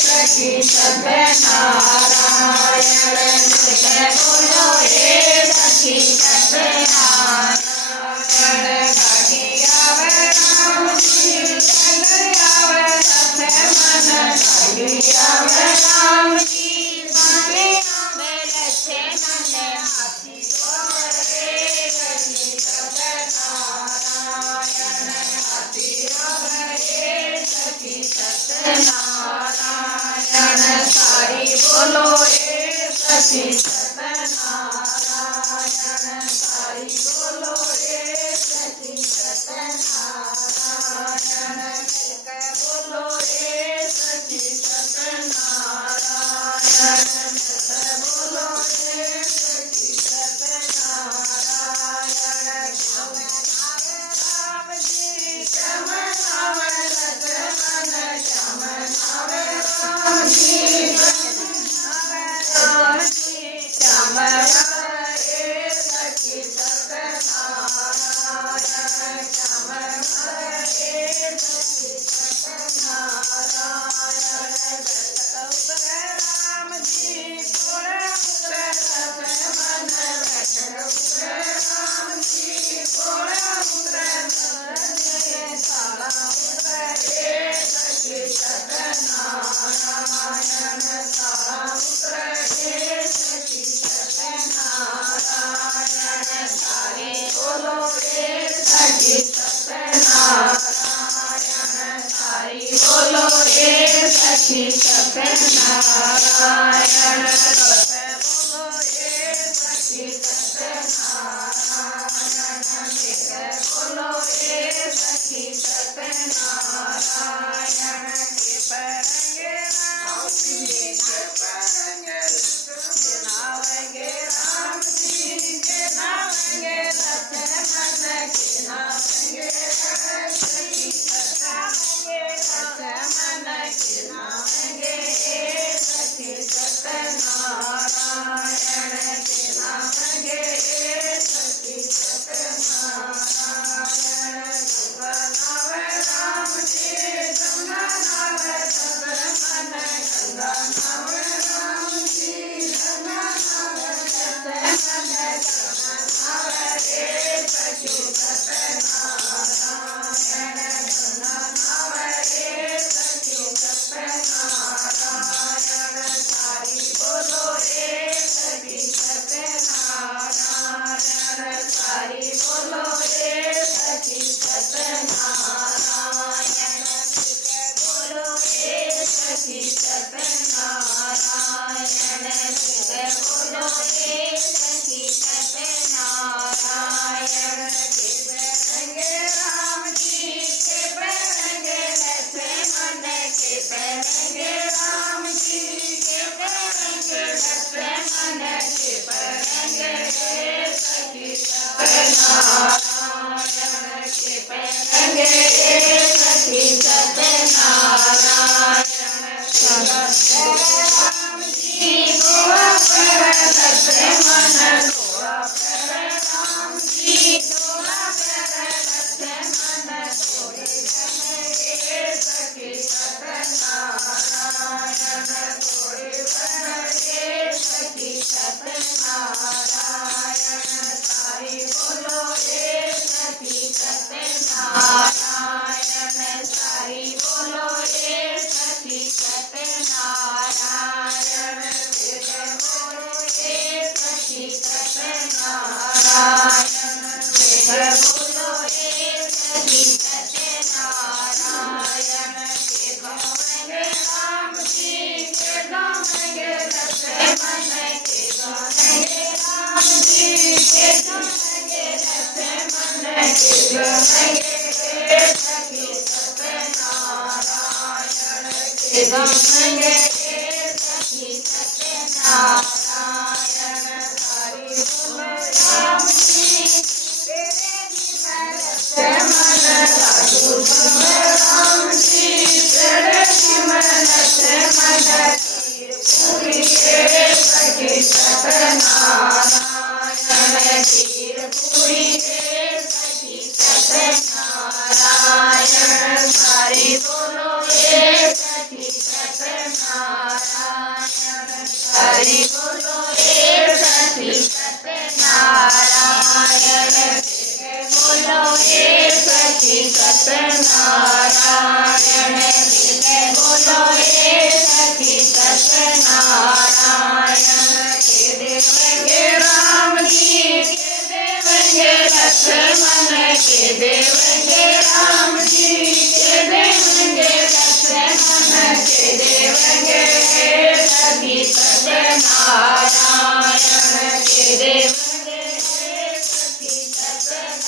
सखी सत्यनारायण जय बोलो हे सखी सत्यनारायण घाटी आवे राम जी चल आवे रथ मन घाटी आवे राम जी घाटी आवे लछे नंद हाथी गोरे सखी सत्यनारायण हाथी आवे सखी सत्यनारायण सारी बोलो हे सखी सत्यनारायण सारी बोलो हे सखी सत्यनारायण मिलकर बोलो हे सखी सत्यनारायण मिलकर बोलो हे सखी सत्यनारायण राम जी श्याम नावे लक्ष्मण श्याम नावे राम जी राम जी श्याम नावे सखी सत्यनारायण श्याम नावे सखी सत्यनारायण राम जी थोड़ा लक्ष्मण राम जी थोड़ा सखी सत्यनारायण सारा उतरे सखी सत्यनारायण सारे बोलो रे सखी सत्यनारायण सारी बोलो रे सखी सत्यनारायण बोलो रे सखी सत्यनारायण बोलो रे सखी सत्यनारायण के परंगे राम जी के परंगे नावेंगे राम जी के नावेंगे लक्ष्मण के नावेंगे सखी लक्ष्मण के नावेंगे सखी सत्यनारायण के नावेंगे सखी सत्यनारायण नावे राम जी गंगा नावे लक्ष्मण गंगा नावे राम जी गंगा नावे लक्ष्मण गंगा नावे रे सखी सत्यनारायण गंगा नावे रे सखी सत्यनारायण सारी बोलो रे सखी सत्यनारायण सारी बोलो रे सखी सत्यनारायण बोलो रे सखी सत्यनारायण बोलो रे सखी सत्यनारायण के बरंगे राम जी के बरंगे लक्ष्मण के बरंगे राम जी के बरंगे लक्ष्मण के बरंगे सखी सत्यनारायण के बरंगे सखी सत्यनारायण राम जी गोवा पर लक्ष्मण गोवा पर राम जी गोवा पर लक्ष्मण गोरे बने सखी सत्यनारायण गोरे बने सखी सत्यनारायण सारी बोलो रे सखी सत्यनारायण सारी बोलो रे सखी सत्यनारायण बोलो रे सखी सत्यनारायण बोलो रे सखी सत्यनारायण के गावेंगे राम जी के गावेंगे लक्ष्मण के गावेंगे राम जी के गावेंगे लक्ष्मण के गावेंगे सखी सत्यनारायण के गावेंगे सखी सत्यनारायण सारी बोलो राम जी तेरे बिना लक्ष्मण लागू राम जी तेरे बिना लक्ष्मण पूरी सखी सत्यनारायण खीर पूरी सखी सत्यनारायण सारी देवेंगे राम जी के देवेंगे लक्ष्मण के देवेंगे सखी सत्यनारायण के देवेंगे सखी सत्यनारायण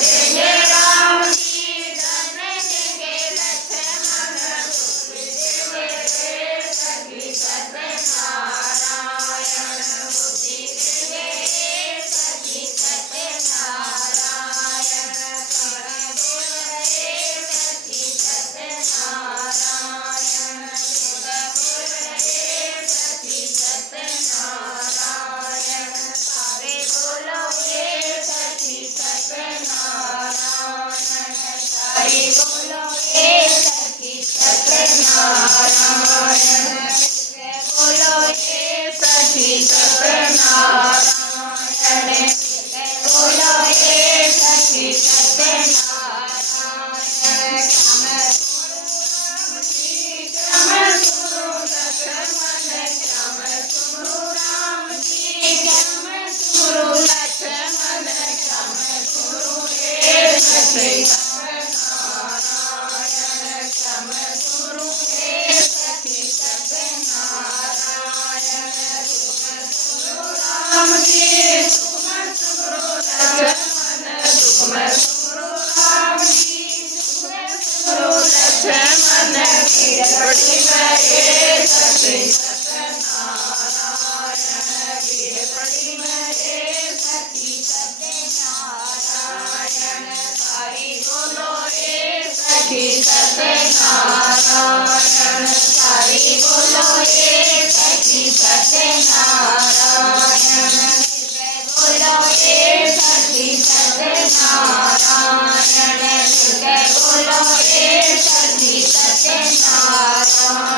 देंगे राम जी धन देंगे लक्ष्मण सखी सत्यनारायण बुद्धि देंगे सखी सत्यनारायण कर बोले सखी सत्यनारायण सखी सत्यनारायण सारे बोलो ये सखी सत्यनारायण सारे बोलो ये सखी सत्यनारायण बोलो ये सखी सत्यनारायण बोलो ये सखी सत्यनारायण श्याम सुरु लक्ष्मण श्याम सुरु राम जी श्याम सुरु लक्ष्मण श्याम सुरु हे सखी सत्यनारायण श्याम सुरु हे सखी सत्यनारायण राम जी सुकुमार सुरु लक्ष्मण सुकुमार सुरु राम जी सुरु लक्ष्मण वीरपति मरे सखी सत्यनारायण वीरपति मरे सखी सत्यनारायण सारी बोलो रे सखी सत्यनारायण सारी बोलो रे सखी सत्यनारायण बोलो रे सखी सत्यनारायण बोलो रे सखी सत्यनारायण